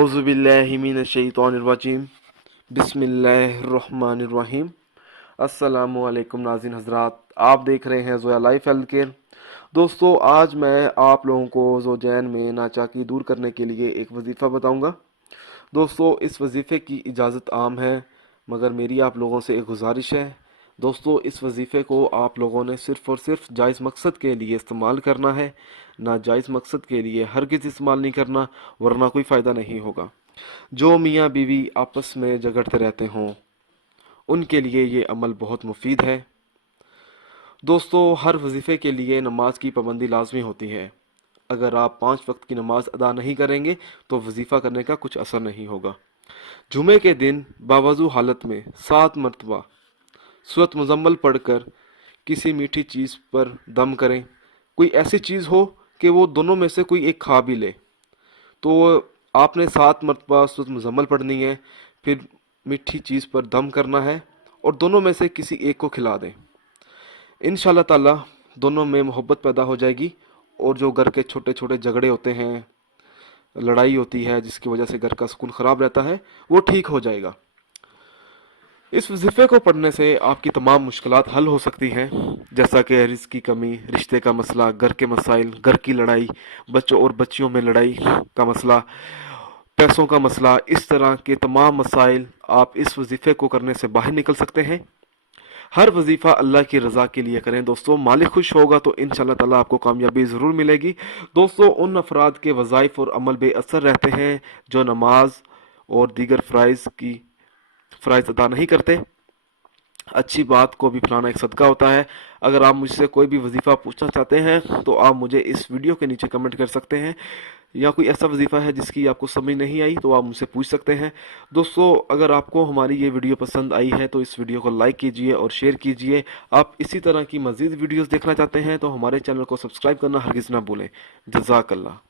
आऊज़ु बिल्लाहि मिनश शैतानिर रजीम बिस्मिल्लाहिर्रहमानिर्रहीम। अस्सलामु अलैकुम नाज़रीन हज़रात, आप देख रहे हैं ज़ोया लाइफ हेल्थ केयर। दोस्तों, आज मैं आप लोगों को ज़ोजैन में नाचाकी दूर करने के लिए एक वजीफ़ा बताऊंगा। दोस्तों, इस वजीफ़े की इजाज़त आम है, मगर मेरी आप लोगों से एक गुजारिश है। दोस्तों, इस वजीफ़े को आप लोगों ने सिर्फ़ और सिर्फ जायज़ मकसद के लिए इस्तेमाल करना है, नाजायज़ मकसद के लिए हरगिज़ इस्तेमाल नहीं करना, वरना कोई फ़ायदा नहीं होगा। जो मियाँ बीवी आपस में झगड़ते रहते हों, उनके लिए ये अमल बहुत मुफीद है। दोस्तों, हर वजीफ़े के लिए नमाज की पाबंदी लाजमी होती है। अगर आप 5 वक्त की नमाज अदा नहीं करेंगे तो वजीफ़ा करने का कुछ असर नहीं होगा। जुमे के दिन बावजू हालत में 7 मरतबा सूरत मुजम्मल पढ़कर किसी मीठी चीज़ पर दम करें। कोई ऐसी चीज़ हो कि वो दोनों में से कोई एक खा भी ले, तो आपने 7 मरतबा सूरत मुजम्मल पढ़नी है, फिर मीठी चीज़ पर दम करना है और दोनों में से किसी एक को खिला दें। इंशाल्लाह ताला दोनों में मोहब्बत पैदा हो जाएगी और जो घर के छोटे छोटे झगड़े होते हैं, लड़ाई होती है जिसकी वजह से घर का सुकून ख़राब रहता है, वो ठीक हो जाएगा। इस वजीफ़े को पढ़ने से आपकी तमाम मुश्किलात हल हो सकती हैं, जैसा कि रिज़्क़ की कमी, रिश्ते का मसला, घर के मसाइल, घर की लड़ाई, बच्चों और बच्चियों में लड़ाई का मसला, पैसों का मसला। इस तरह के तमाम मसाइल आप इस वजीफ़े को करने से बाहर निकल सकते हैं। हर वजीफ़ा अल्लाह की रज़ा के लिए करें दोस्तों, मालिक खुश होगा तो इंशाल्लाह ताला आपको कामयाबी ज़रूर मिलेगी। दोस्तों, उन अफराद के वज़ाइफ और अमल बेअसर रहते हैं जो नमाज और दीगर फ़राइज़ अदा नहीं करते। अच्छी बात को भी फैलाना एक सदका होता है। अगर आप मुझसे कोई भी वजीफ़ा पूछना चाहते हैं तो आप मुझे इस वीडियो के नीचे कमेंट कर सकते हैं, या कोई ऐसा वजीफ़ा है जिसकी आपको समझ नहीं आई तो आप मुझसे पूछ सकते हैं। दोस्तों, अगर आपको हमारी ये वीडियो पसंद आई है तो इस वीडियो को लाइक कीजिए और शेयर कीजिए। आप इसी तरह की मज़ीद वीडियोज़ देखना चाहते हैं तो हमारे चैनल को सब्सक्राइब करना हरगिज़ ना भूलें। जज़ाकल्लाह।